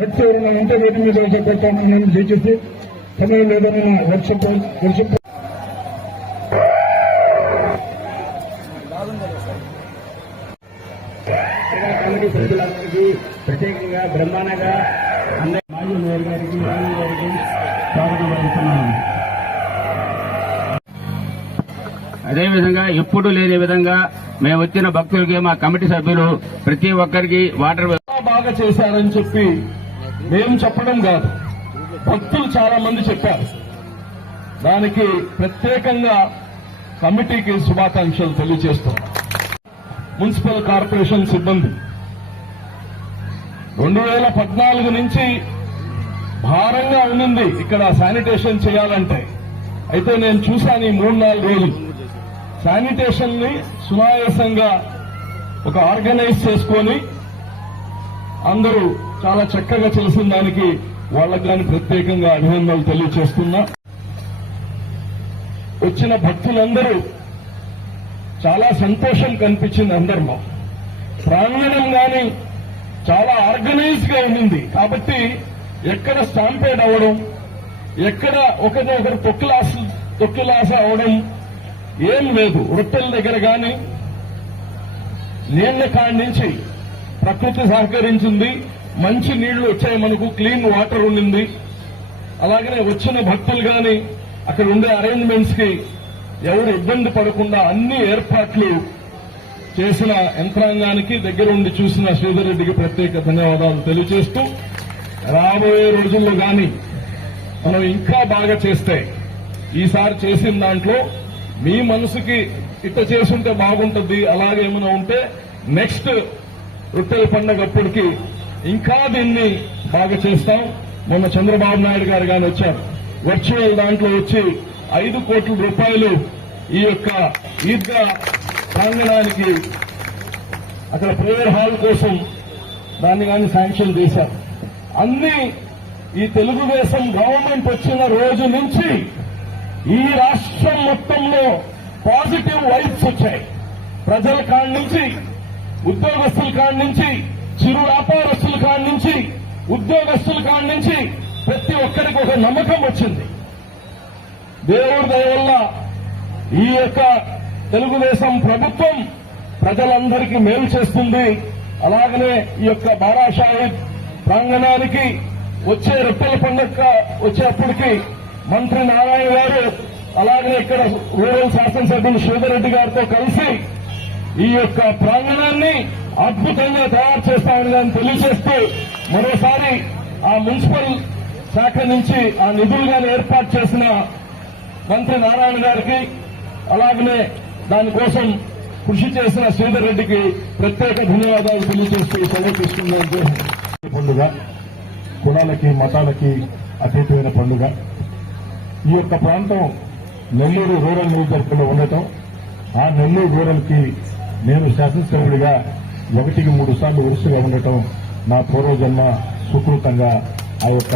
ఎవరైనా ఉంటే వీటి మీద నేను సూచిస్తూ సమయం లేదన్న వర్షం వర్షం కమిటీ సభ్యులందరికీ ప్రత్యేకంగా బ్రహ్మాండంగా అందరి మాజీ మేయర్ గారికి రాణి గారికి స్వాగతం పలుకుతున్నాను. అదేవిధంగా ఎప్పుడు లేని విధంగా మేము వచ్చిన భక్తులకి మా కమిటీ సభ్యులు ప్రతి ఒక్కరికి వాటర్ బాగా చేశారని చెప్పి మేము చెప్పడం కాదు. భక్తులు చాలా మంది చెప్పారు. దానికి ప్రత్యేకంగా కమిటీకి శుభాకాంక్షలు తెలియజేస్తున్నాం మున్సిపల్ కార్పొరేషన్ సిబ్బంది రెండు వేల పద్నాలుగు నుంచి భారంగా ఉన్నింది ఇక్కడ శానిటేషన్ చేయాలంటే. అయితే నేను చూశాను ఈ మూడు నాలుగు రోజులు. శానిటేషన్ని సునాయాసంగా ఒక ఆర్గనైజ్ చేసుకొని అందరూ చాలా చక్కగా చేసిన దానికి వాళ్ళకి కానీ ప్రత్యేకంగా అభినందనలు తెలియచేస్తున్నా. వచ్చిన భక్తులందరూ చాలా సంతోషం కనిపించింది అందరిలో. ప్రాంగణం గాని చాలా ఆర్గనైజ్గా ఉంది కాబట్టి ఎక్కడ స్టాంపేడ్ అవ్వడం ఎక్కడ ఒకరిని ఒకరు తొక్కులాస తొక్కిలాస అవడం ఏం లేదు. రొట్టెల దగ్గర కానీ నీళ్ళ కాడి నుంచి ప్రకృతి సహకరించింది. మంచి నీళ్ళు వచ్చాయి మనకు క్లీన్ వాటర్ ఉండింది. అలాగనే వచ్చిన భక్తులు కానీ అక్కడ ఉండే అరేంజ్మెంట్స్కి ఎవరు ఇబ్బంది పడకుండా అన్ని ఏర్పాట్లు చేసిన యంత్రాంగానికి దగ్గర ఉండి చూసిన శ్రీధర్ రెడ్డికి ప్రత్యేక ధన్యవాదాలు తెలియజేస్తూ రాబోయే రోజుల్లో గాని మనం ఇంకా బాగా చేస్తే ఈసారి చేసిన దాంట్లో మీ మనసుకి ఇట్ట చేసుంటే బాగుంటుంది అలాగేమైనా ఉంటే నెక్స్ట్ రొట్టెల పండగ అప్పటికి ఇంకా దీన్ని బాగా చేస్తాం. మొన్న చంద్రబాబు నాయుడు గారు కానీ వచ్చారు. వర్చువల్ దాంట్లో వచ్చి ఐదు కోట్ల రూపాయలు ఈ యొక్క ఈద్గా ప్రాంగణానికి అక్కడ ప్రేయర్ హాల్ కోసం దాన్ని కానీ శాంక్షన్ చేశారు. అన్ని ఈ తెలుగుదేశం గవర్నమెంట్ వచ్చిన రోజు నుంచి ఈ రాష్ట్రం మొత్తంలో పాజిటివ్ వైబ్స్ వచ్చాయి. ప్రజల కాడి నుంచి ఉద్యోగస్తుల కాడి నుంచి చిరు వ్యాపారస్తుల కాడి నుంచి ఉద్యోగస్తుల కాడి నుంచి ప్రతి ఒక్కరికి ఒక నమ్మకం వచ్చింది. దేవుడి దయ వల్ల ఈ యొక్క తెలుగుదేశం ప్రభుత్వం ప్రజలందరికీ మేలు చేస్తుంది. అలాగనే ఈ యొక్క బారాషాహిబ్ ప్రాంగణానికి వచ్చే రెప్పల పండుగ వచ్చేప్పటికి మంత్రి నారాయణ గారు అలాగనే ఇక్కడ రూరల్ శాసనసభ్యులు శ్రీధర్ రెడ్డి గారితో కలిసి ఈ యొక్క ప్రాంగణాన్ని అద్భుతంగా తయారు చేస్తామని దాన్ని తెలియజేస్తూ మరోసారి ఆ మున్సిపల్ శాఖ నుంచి ఆ నిధులుగా ఏర్పాటు చేసిన మంత్రి నారాయణ గారికి అలాగనే దానికోసం కృషి చేసిన శ్రీధర్ రెడ్డికి ప్రత్యేక ధన్యవాదాలు తెలియజేస్తూ సెలవు పండుగ కులాలకి మతాలకి అతీతమైన పండుగ. ఈ యొక్క ప్రాంతం నెల్లూరు రూరల్ నియోజకవర్గంలో ఉండటం. ఆ నెల్లూరు రూరల్కి నేను శాసనసభ్యుడిగా ఒకటికి మూడు సార్లు వరుసగా ఉండటం నా పూర్వజన్మ సుకృతంగా ఆ యొక్క